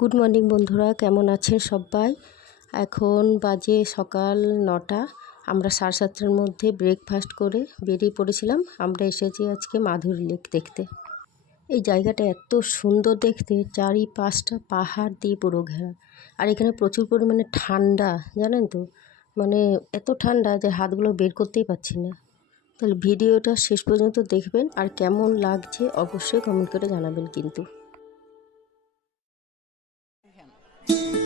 Good morning বন্ধুরা। কেমন আছেন সবাই? এখন বাজে সকাল নটা। আমরা সাড়ে সাতটার মধ্যে ব্রেকফাস্ট করে বেরিয়ে পড়েছিলাম। আমরা এসেছি আজকে মাধুরী লেক দেখতে। এই জায়গাটা এত সুন্দর দেখতে। চারি পাঁচটা পাহাড় দিয়ে পুরো ঘেরা। আর এখানে প্রচুর পরিমাণে ঠান্ডা, জানেন তো? মানে এত ঠান্ডা যে হাতগুলো বের করতেই পারছি না। তাহলে ভিডিওটা শেষ পর্যন্ত দেখবেন। আর কেমন লাগছে অবশ্যই কমেন্ট করে জানাবেন কিন্তু। Thank you.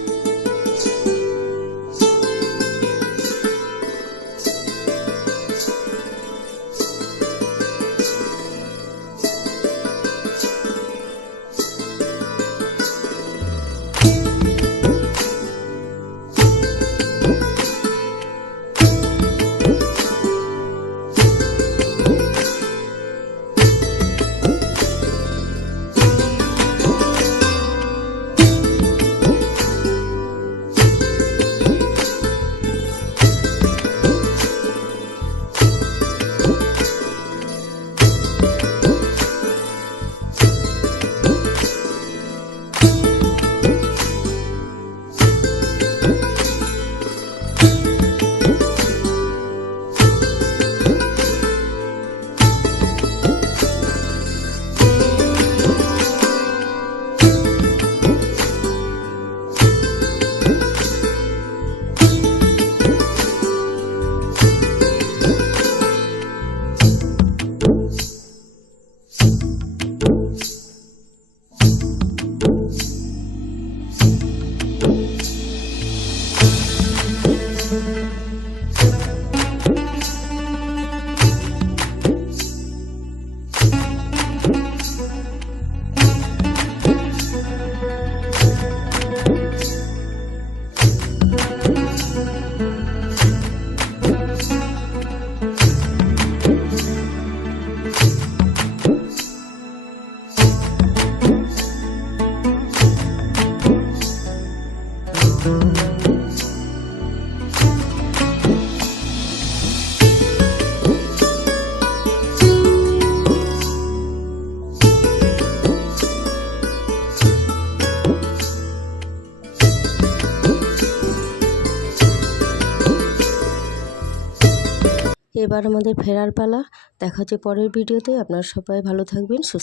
এবার আমাদের ফেরার পালা। দেখা হচ্ছে পরের ভিডিওতে। আপনারা সবাই ভালো থাকবেন সুস্থ